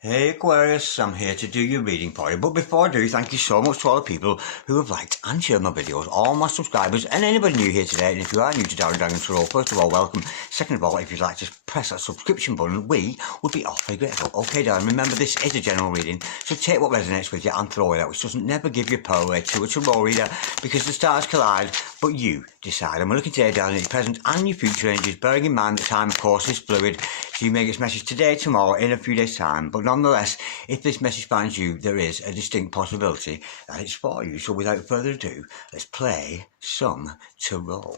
Hey Aquarius, I'm here to do your reading for you, but before I do, thank you so much to all the people who have liked and shared my videos, all my subscribers and anybody new here today. And if you are new to Darren Dragon Tarot, first of all, welcome. Second of all, if you'd like to press that subscription button, we would be awfully grateful. Okay Darren, remember this is a general reading, so take what resonates with you and throw it out, which doesn't never give you power away to a tarot reader, because the stars collide, but you decide. And we're looking today, Darren, at your present and your future energies, bearing in mind that time, of course, is fluid, so you may get this message today, tomorrow, in a few days' time, but nonetheless, if this message finds you, there is a distinct possibility that it's for you. So without further ado, let's play some tarot.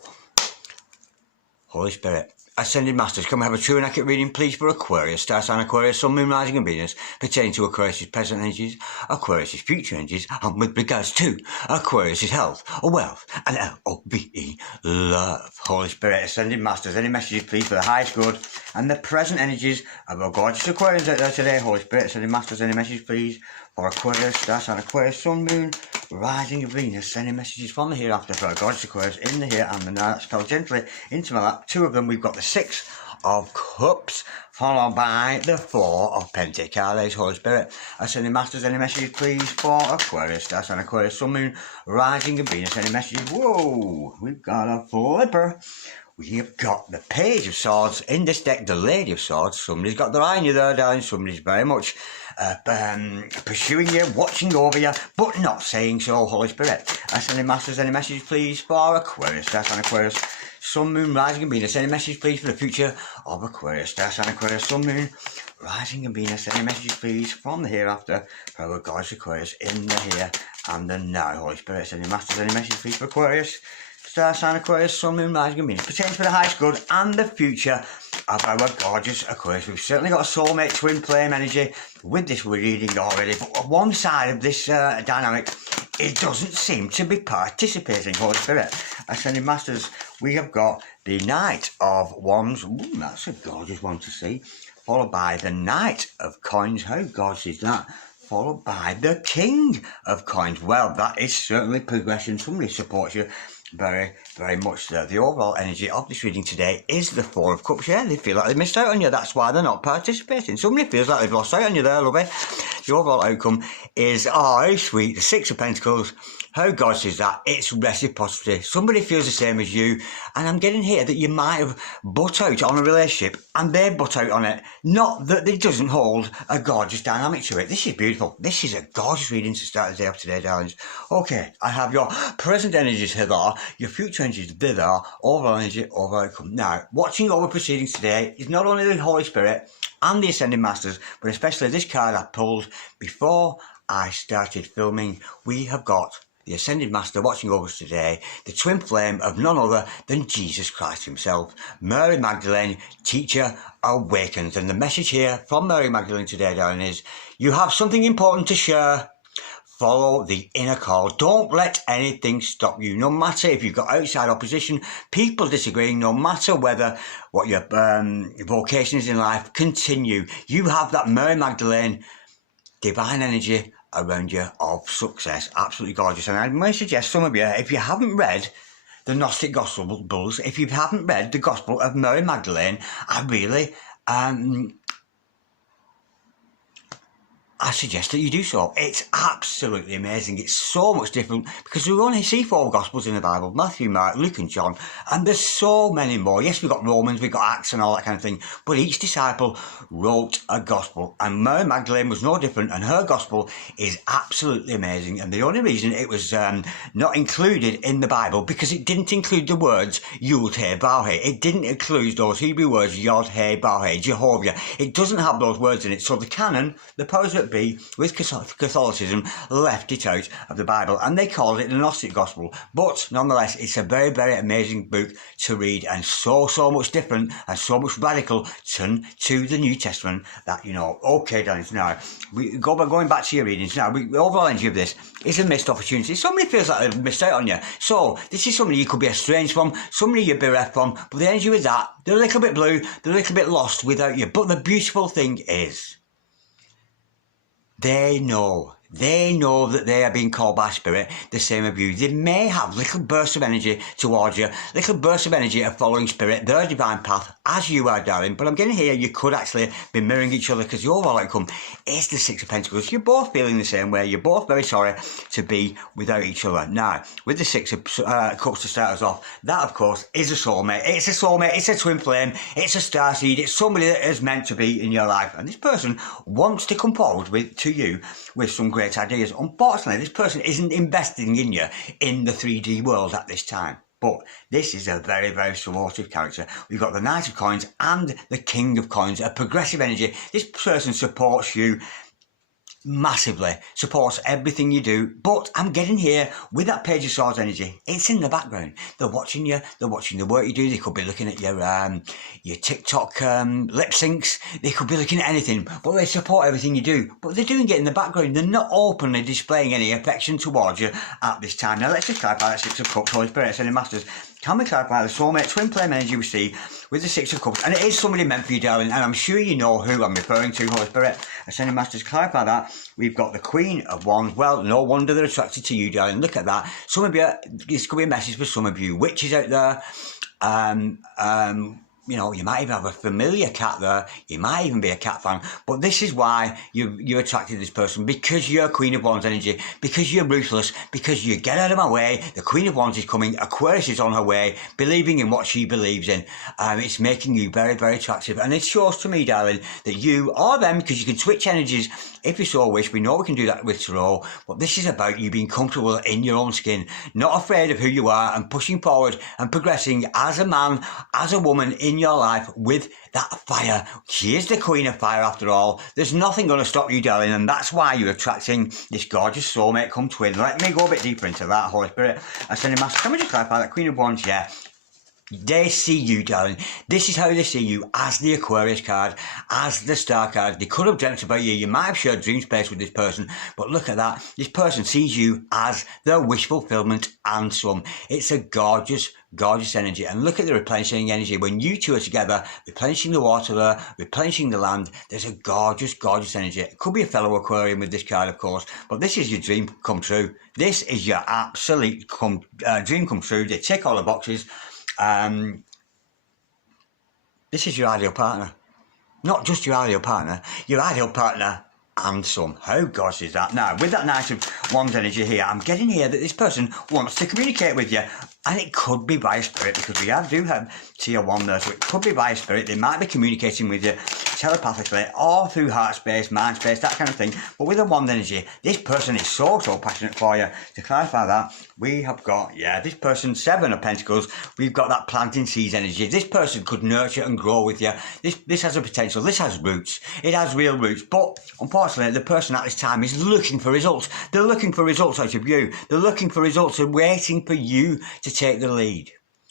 Holy Spirit, Ascended Masters, can we have a true and accurate reading, please, for Aquarius, Star Sign Aquarius, Sun, Moon, Rising and Venus, pertaining to Aquarius' present energies, Aquarius' future energies, and with regards to Aquarius' health, wealth, and L-O-V-E, love. Holy Spirit, Ascended Masters, any messages, please, for the highest good and the present energies of our gorgeous Aquarians out there today. Holy Spirit, Ascended Masters, any messages, please, for Aquarius, Star Sign Aquarius, Sun, Moon, Rising and Venus, sending messages from the hereafter for our gorgeous Aquarius in the here and the now. That fell gently into my lap. Two of them, we've got the Six of Cups, followed by the Four of Pentacles. Holy Spirit, Ascending Masters, any messages, please, for Aquarius, Star Sign Aquarius, Sun, Moon, Rising and Venus, any messages? Whoa, we've got a flipper. We've got the Page of Swords in this deck, the Lady of Swords. Somebody's got their eye on you there, darling. Somebody's very much pursuing you, watching over you, but not saying so. Holy Spirit, Ascending Masters, any message, please, for Aquarius, Star Sign Aquarius, Sun, Moon, Rising and Venus, any message, please, for the future of Aquarius, Star Sign Aquarius, Sun, Moon, Rising and Venus, any messages, please, from the hereafter for our gorgeous Aquarius in the here and the now. Holy Spirit, Ascending Masters, any message, please, for Aquarius, Star Sign Aquarius, Sun, Moon, Rising and Venus, pertains for the highest good and the future of our gorgeous Aquarius. We've certainly got a soulmate twin flame energy with this reading already, but one side of this dynamic, it doesn't seem to be participating. Holy Spirit, Ascending Masters, we have got the Knight of Wands. Ooh, that's a gorgeous one to see. Followed by the Knight of Coins. How gorgeous is that? Followed by the King of Coins. Well, that is certainly progression. Somebody supports you very, very much there. The overall energy of this reading today is the Four of Cups. Yeah, they feel like they missed out on you. That's why they're not participating. Somebody feels like they've lost out on you there, love it. The overall outcome is, oh, sweet, the Six of Pentacles. How gorgeous is that? It's reciprocity. Somebody feels the same as you, and I'm getting here that you might have butt out on a relationship and they butt out on it. Not that it doesn't hold a gorgeous dynamic to it. This is beautiful. This is a gorgeous reading to start the day off today, darlings. Okay, I have your present energies hither, your future energies thither, overall energy, overall outcome. Now, watching over proceedings today is not only the Holy Spirit and the Ascending Masters, but especially this card I pulled before I started filming. We have got the Ascended Master watching over us today, the twin flame of none other than Jesus Christ himself, Mary Magdalene, teacher awakens. And the message here from Mary Magdalene today, darling, is you have something important to share. Follow the inner call. Don't let anything stop you. No matter if you've got outside opposition, people disagreeing, no matter whether what your vocation is in life, continue. You have that Mary Magdalene divine energy around you of success. Absolutely gorgeous. And I may suggest some of you, if you haven't read the Gnostic Gospels, if you haven't read the Gospel of Mary Magdalene, I really I suggest that you do so. It's absolutely amazing. It's so much different because we only see 4 Gospels in the Bible: Matthew, Mark, Luke and John, and there's so many more. Yes, we've got Romans, we've got Acts and all that kind of thing, but each disciple wrote a Gospel, and Mary Magdalene was no different, and her Gospel is absolutely amazing. And the only reason it was not included in the Bible, because it didn't include the words Yud, He, Vav, He. It didn't include those Hebrew words Yod, He, Vav, He, Jehovah. It doesn't have those words in it, so the canon, the powers that be with Catholicism, left it out of the Bible, and they called it the Gnostic Gospel. But nonetheless, it's a very, very amazing book to read, and so much different and so much radical to the New Testament that, you know. Okay, darlings, now going back to your readings. Now, the overall energy of this is a missed opportunity. Somebody feels like they've missed out on you, so this is somebody you could be estranged from, somebody you're bereft from, but the energy with that, they're a little bit blue, they're a little bit lost without you. But the beautiful thing is, they know They know that they are being called by spirit, the same of you. They may have little bursts of energy towards you, little bursts of energy of following spirit, their divine path, as you are, darling. But I'm getting here, you could actually be mirroring each other, because the overall outcome is the Six of Pentacles. You're both feeling the same way. You're both very sorry to be without each other. Now, with the Six of Cups to start us off, that, of course, is a soulmate. It's a soulmate, it's a twin flame, it's a starseed, it's somebody that is meant to be in your life. And this person wants to come forward to you with some great ideas. Unfortunately, this person isn't investing in you in the 3D world at this time. But this is a very, very supportive character. We've got the Knight of Coins and the King of Coins, a progressive energy. This person supports you massively, supports everything you do. But I'm getting here with that Page of Swords energy. It's in the background. They're watching you. They're watching the work you do. They could be looking at your TikTok lip syncs. They could be looking at anything. But they support everything you do. But they're doing it in the background. They're not openly displaying any affection towards you at this time. Now let's just clarify that Six of Cups, Holy Spirit, Ascending Masters. Can we clarify the soulmate twin flame energy we see with the Six of Cups? And it is somebody meant for you, darling, and I'm sure you know who I'm referring to, Holy Spirit. Ascending Masters, clarify that. We've got the Queen of Wands. Well, no wonder they're attracted to you, darling. Look at that. Some of you, this could be a message for some of you witches out there. You know, you might even have a familiar cat there. You might even be a cat fan. But this is why you're attracted to this person. Because you're Queen of Wands energy. Because you're ruthless. Because you get out of my way. The Queen of Wands is coming. Aquarius is on her way. Believing in what she believes in. It's making you very, very attractive. And it shows to me, darling, that you or them, because you can switch energies if you so wish. We know we can do that with tarot. But this is about you being comfortable in your own skin. Not afraid of who you are. And pushing forward and progressing as a man, as a woman in your life with that fire. She is the Queen of Fire after all. There's nothing going to stop you, darling, and that's why you're attracting this gorgeous soulmate come twin. Let me go a bit deeper into that, Holy Spirit. Ascending Master, can we just clarify that Queen of Wands? Yeah. They see you, darling. This is how they see you, as the Aquarius card, as the Star card. They could have dreamt about you. You might have shared dream space with this person, but look at that. This person sees you as their wish fulfillment and some. It's a gorgeous, gorgeous energy. And look at the replenishing energy. When you two are together, replenishing the water there, replenishing the land, there's a gorgeous, gorgeous energy. It could be a fellow Aquarian with this card, of course, but this is your dream come true. This is your absolute dream come true. They tick all the boxes. This is your ideal partner. Not just your ideal partner and some. How gosh is that? Now, with that Knight of Wands energy here, I'm getting here that this person wants to communicate with you. And it could be by a spirit, because we do have tier 1 there, so it could be by a spirit. They might be communicating with you telepathically or through heart space, mind space, that kind of thing. But with a wand energy, this person is so, so passionate for you. To clarify that, we have got, this person, 7 of Pentacles, we've got that planting seeds energy. This person could nurture and grow with you. This has a potential. This has roots. It has real roots. But unfortunately, the person at this time is looking for results. They're looking for results out of you. They're looking for results and waiting for you to take the lead.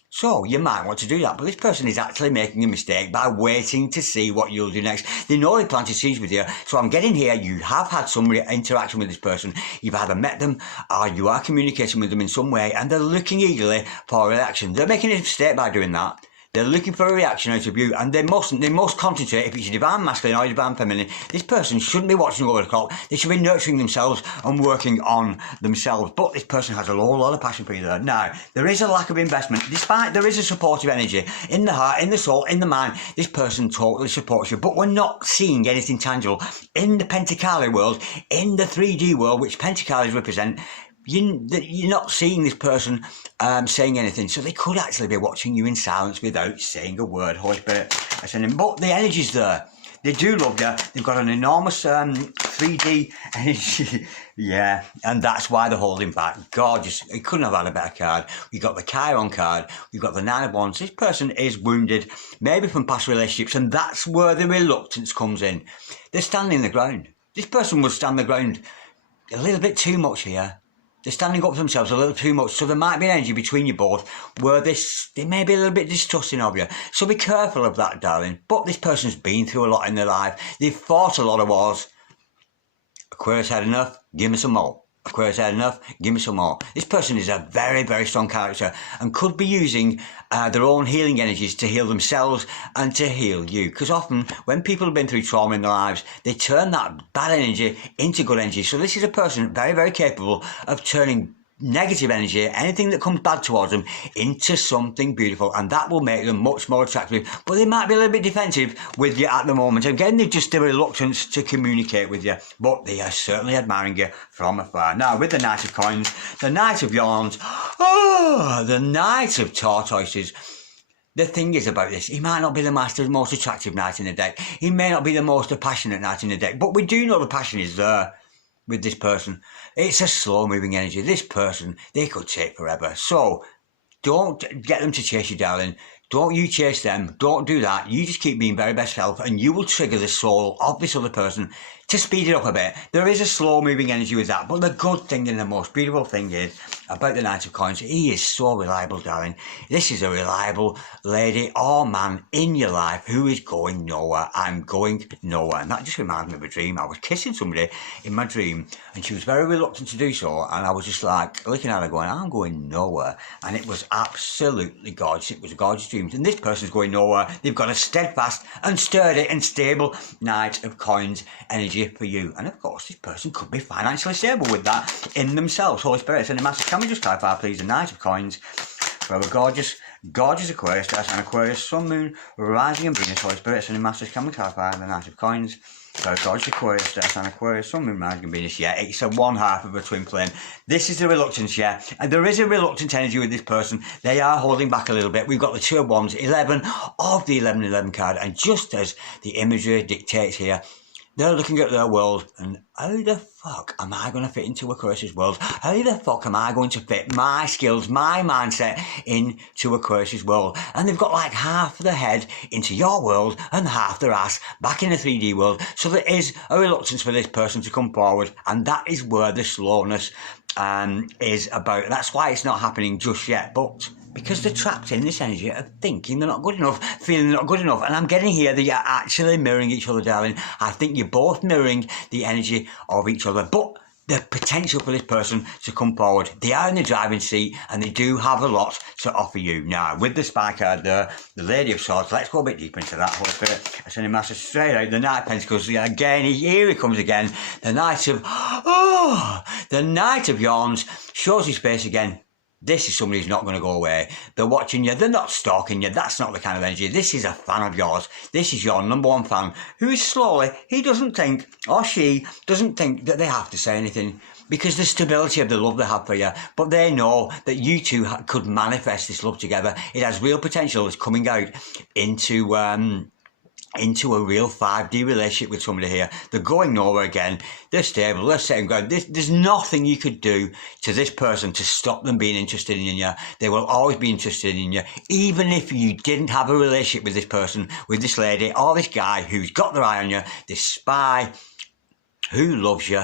So you might want to do that, but this person is actually making a mistake by waiting to see what you'll do next. They know they planted seeds with you, so I'm getting here you have had some interaction with this person. You've either met them or you are communicating with them in some way, and they're looking eagerly for a reaction. They're making a mistake by doing that. They're looking for a reaction out of you, and they must concentrate. If it's your divine masculine or your divine feminine, this person shouldn't be watching over the clock. They should be nurturing themselves and working on themselves. But this person has a whole lot of passion for you there. Now, there is a lack of investment, despite there is a supportive energy in the heart, in the soul, in the mind. This person totally supports you, but we're not seeing anything tangible. In the Pentacali world, in the 3D world, which Pentacalis represent, you're not seeing this person saying anything, so they could actually be watching you in silence without saying a word. Holy Spirit, but the energy's there. They do love you. They've got an enormous 3D energy, and that's why they're holding back. Gorgeous. You couldn't have had a better card. We've got the Chiron card. We've got the 9 of Wands. This person is wounded, maybe from past relationships, and that's where the reluctance comes in. They're standing the ground. This person will stand the ground a little bit too much here. They're standing up for themselves a little too much, so there might be an energy between you both where they may be a little bit distrusting of you. So be careful of that, darling. But this person's been through a lot in their life. They've fought a lot of wars. Aquarius had enough. Give me some more. Aquarius, had enough, give me some more. This person is a very, very strong character and could be using their own healing energies to heal themselves and to heal you. Because often when people have been through trauma in their lives, they turn that bad energy into good energy. So this is a person very, very capable of turning negative energy, anything that comes bad towards them, into something beautiful, and that will make them much more attractive. But they might be a little bit defensive with you at the moment. Again, they've just a reluctance to communicate with you, but they are certainly admiring you from afar. Now, with the Knight of Coins, the Knight of Wands, the Knight of Tortoises. The thing is about this, he might not be the most attractive knight in the deck. He may not be the most passionate knight in the deck, but we do know the passion is there with this person. It's a slow-moving energy. This person, they could take forever. So don't get them to chase you, darling. Don't you chase them. Don't do that. You just keep being very best self, and you will trigger the soul of this other person to speed it up a bit. There is a slow-moving energy with that, but the good thing and the most beautiful thing is about the Knight of Coins, he is so reliable, darling. This is a reliable lady or man in your life who is going nowhere. I'm going nowhere. And that just reminds me of a dream. I was kissing somebody in my dream, and she was very reluctant to do so, and I was just like looking at her going, I'm going nowhere. And it was absolutely gorgeous. It was a gorgeous dream. And this person's going nowhere. They've got a steadfast and sturdy and stable Knight of Coins energy for you. And of course, this person could be financially stable with that in themselves. Holy Spirit, send a message. Can we just clarify, please, the Knight of Coins for our gorgeous Aquarius, that's an Aquarius, Sun, Moon, Rising and Venus. Holy Spirit, sending masters. Can we clarify the Knight of Coins for our gorgeous Aquarius, that's an Aquarius, Sun, Moon, Rising and Venus? Yeah, it's a one half of a twin flame. This is the reluctance, yeah, and there is a reluctant energy with this person. They are holding back a little bit. We've got the Two of Wands, 11 of the 11-11 card, and just as the imagery dictates here, they're looking at their world and how the fuck am I going to fit into Aquarius' world? How the fuck am I going to fit my skills, my mindset into Aquarius' world? And they've got like half their head into your world and half their ass back in the 3D world. So there is a reluctance for this person to come forward, and that is where the slowness is about. That's why it's not happening just yet, but because they're trapped in this energy of thinking they're not good enough, feeling they're not good enough. And I'm getting here that you're actually mirroring each other, darling. I think you're both mirroring the energy of each other. But the potential for this person to come forward, they are in the driving seat and they do have a lot to offer you. Now, with the spy card there, the Lady of Swords, let's go a bit deeper into that. Holy Spirit, I send a message straight out. The Knight of Pentacles, again, here he comes again. The Knight of, the Knight of Wands shows his face again. This is somebody who's not going to go away. They're watching you. They're not stalking you. That's not the kind of energy. This is a fan of yours. This is your number one fan who is slowly, he doesn't think, or she doesn't think that they have to say anything because the stability of the love they have for you. But they know that you two could manifest this love together. It has real potential. It's coming out into a real 5D relationship with somebody here. They're going nowhere again. They're stable. They're setting ground. There's nothing you could do to this person to stop them being interested in you. They will always be interested in you. Even if you didn't have a relationship with this person, with this lady or this guy who's got their eye on you, this spy who loves you,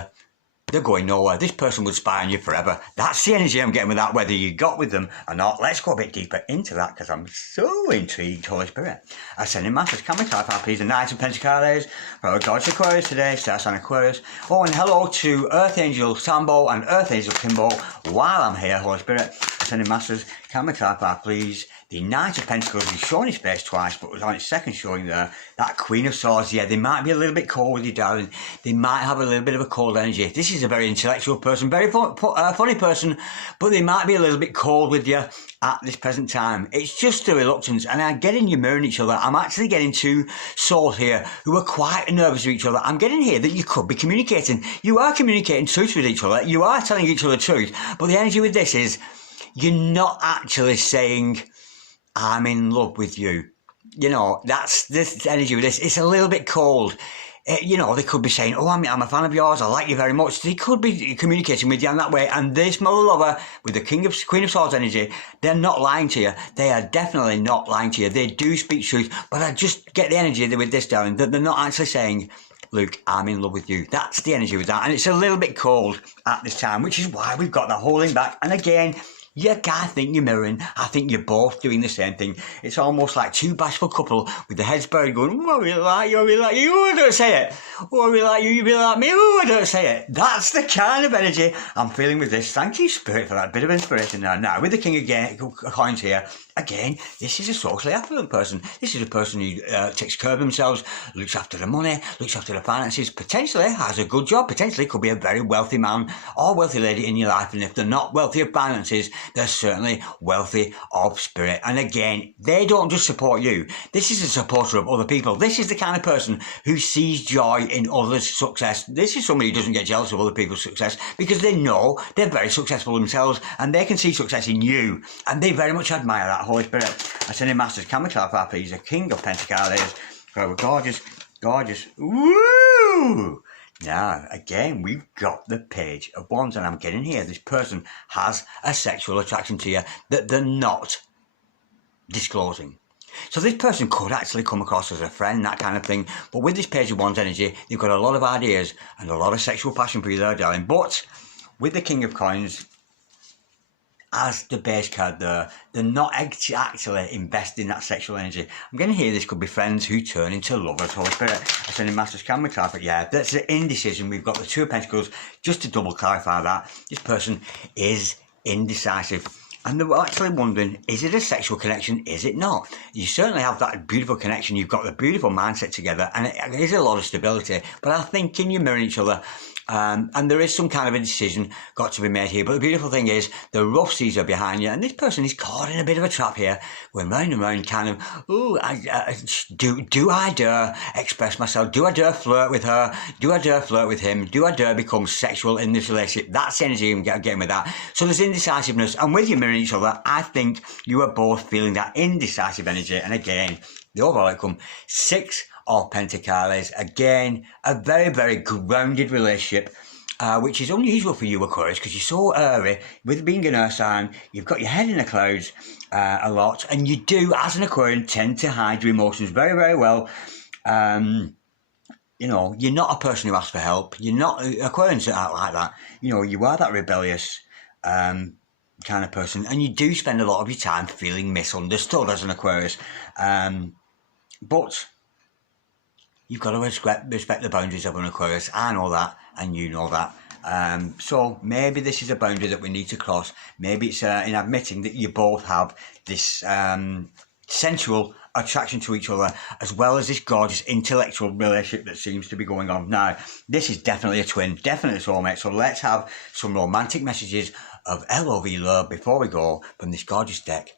they're going nowhere. This person would spy on you forever. That's the energy I'm getting with that, whether you got with them or not. Let's go a bit deeper into that because I'm so intrigued, Holy Spirit. I send in masters. Can we clarify, please, the Knight of Pentacles for our God's Aquarius today? Starts on Aquarius. Oh, and hello to Earth Angel Sambo and Earth Angel Kimbo. While I'm here, Holy Spirit, I send in masters. Can we clarify, please? The Knight of Pentacles is showing his face twice, but was on its second showing there. That Queen of Swords, yeah, they might be a little bit cold with you, darling. They might have a little bit of a cold energy. This is a very intellectual person, very funny person, but they might be a little bit cold with you at this present time. It's just a reluctance, and I'm getting you mirroring each other. I'm actually getting two souls here who are quite nervous with each other. I'm getting here that you could be communicating. You are communicating truth with each other. You are telling each other truth, but the energy with this is you're not actually saying, I'm in love with you. You know, that's this energy with this. It's a little bit cold. You know, they could be saying, oh, I'm a fan of yours. I like you very much. They could be communicating with you in that way. And this mother lover with the Queen of Swords energy, they're not lying to you. They are definitely not lying to you. They do speak truth. But I just get the energy with this, darling, that they're not actually saying, Luke, I'm in love with you. That's the energy with that. And it's a little bit cold at this time, which is why we've got the holding back. And again, yeah, I think you're mirroring. I think you're both doing the same thing. It's almost like two bashful couple with the heads buried going, oh, I really like you. You don't say it. Oh, I really like you really like me. Oh, I don't say it. That's the kind of energy I'm feeling with this. Thank you, Spirit, for that bit of inspiration there. Now, with the King of Coins here, again, this is a socially affluent person. This is a person who takes care of themselves, looks after the money, looks after the finances, potentially has a good job, potentially could be a very wealthy man or wealthy lady in your life. And if they're not wealthy of finances, they're certainly wealthy of spirit. And again, they don't just support you. This is a supporter of other people. This is the kind of person who sees joy in others' success. This is somebody who doesn't get jealous of other people's success because they know they're very successful themselves and they can see success in you. And they very much admire that. Holy Spirit, Ascending Masters, can we clarify, please? The King of Pentacles. Oh, gorgeous, gorgeous. Woo! Now, again, we've got the Page of Wands, and I'm getting here. This person has a sexual attraction to you that they're not disclosing. So this person could actually come across as a friend, that kind of thing. But with this Page of Wands energy, they've got a lot of ideas and a lot of sexual passion for you there, darling. But with the King of Coins, as the base card there, they're not actually investing in that sexual energy. I'm getting here this could be friends who turn into lovers. Holy Spirit, Ascending Masters, can we clarify? Yeah, that's the indecision. We've got the Two of Pentacles. Just to double clarify that, this person is indecisive. And they're actually wondering, is it a sexual connection? Is it not? You certainly have that beautiful connection. You've got the beautiful mindset together, and it is a lot of stability. But I think in you mirroring each other, and there is some kind of a decision got to be made here. But the beautiful thing is, the rough seas are behind you, and this person is caught in a bit of a trap here. Going round and round, kind of, oh, do I dare express myself? Do I dare flirt with her? Do I dare flirt with him? Do I dare become sexual in this relationship? That's the energy I'm getting with that. So there's indecisiveness, and with you mirroring each other, I think you are both feeling that indecisive energy. And again, the overall outcome, 6 of Pentacles. Again, a very, very grounded relationship, which is unusual for you, Aquarius, because you're so airy. With being an earth sign, you've got your head in the clouds a lot, and you do, as an Aquarian, tend to hide your emotions very, very well. You know, you're not a person who asks for help. You're not, Aquarians aren't like that. You know, you are that rebellious kind of person, and you do spend a lot of your time feeling misunderstood as an Aquarius. But you've got to respect the boundaries of an Aquarius. I know that, and you know that. So maybe this is a boundary that we need to cross. Maybe it's in admitting that you both have this sensual attraction to each other, as well as this gorgeous intellectual relationship that seems to be going on. Now, this is definitely a twin, definitely a soulmate. So let's have some romantic messages of love before we go from this gorgeous deck.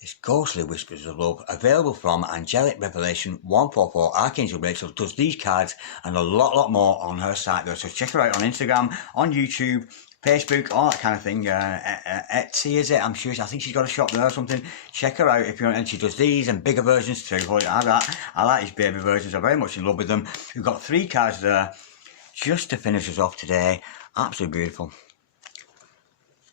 This Ghostly Whispers of Love, available from Angelic Revelation 144. Archangel Rachel does these cards and a lot more on her site there. So check her out on Instagram, on YouTube, Facebook, all that kind of thing. Etsy, is it? I'm sure. I think she's got a shop there or something. Check her out if you want. And she does these and bigger versions too. I like these baby versions. I'm very much in love with them. We've got 3 cards there just to finish us off today. Absolutely beautiful.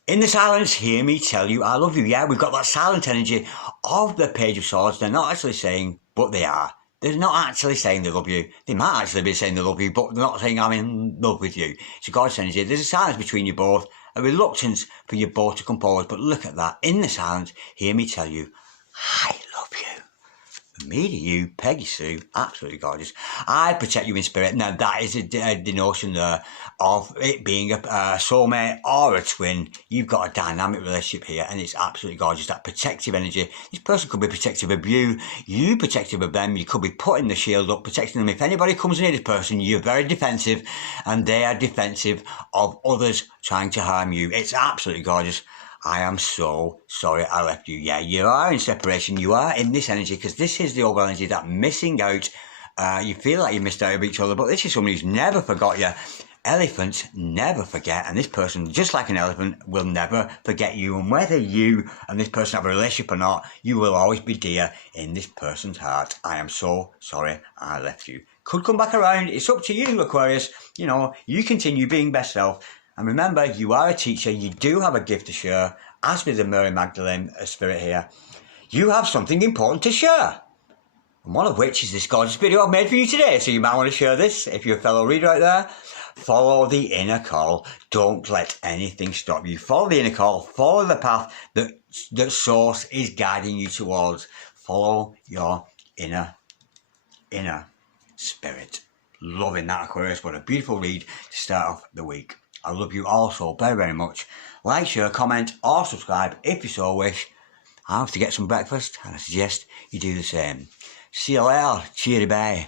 In the silence, hear me tell you I love you. Yeah, we've got that silent energy of the Page of Swords. They're not actually saying, but they are. They're not actually saying they love you. They might actually be saying they love you, but they're not saying I'm in love with you. It's a gorgeous energy. There's a silence between you both, a reluctance for you both to come forward. But look at that. In the silence, hear me tell you, I love you. Me to you, Peggy Sue, absolutely gorgeous. I protect you in spirit. Now, that is the notion there of it being a soulmate or a twin. You've got a dynamic relationship here, and it's absolutely gorgeous. That protective energy. This person could be protective of you, you protective of them. You could be putting the shield up, protecting them. If anybody comes near this person, you're very defensive, and they are defensive of others trying to harm you. It's absolutely gorgeous. I am so sorry I left you. Yeah, you are in separation. You are in this energy, because this is the overall energy, that missing out. You feel like you missed out of each other, but this is somebody who's never forgot you. Elephants never forget, and this person, just like an elephant, will never forget you. And whether you and this person have a relationship or not, you will always be dear in this person's heart. I am so sorry I left you. Could come back around. It's up to you, Aquarius. You know, you continue being best self. And remember, you are a teacher. You do have a gift to share. As with the Mary Magdalene spirit here, you have something important to share. And one of which is this gorgeous video I've made for you today. So you might want to share this if you're a fellow reader out there. Follow the inner call. Don't let anything stop you. Follow the inner call. Follow the path that Source is guiding you towards. Follow your inner spirit. loving that, Aquarius. What a beautiful read to start off the week. I love you all so very, very much. Like, share, comment, or subscribe if you so wish. I have to get some breakfast, and I suggest you do the same. See you later. Cheery bye.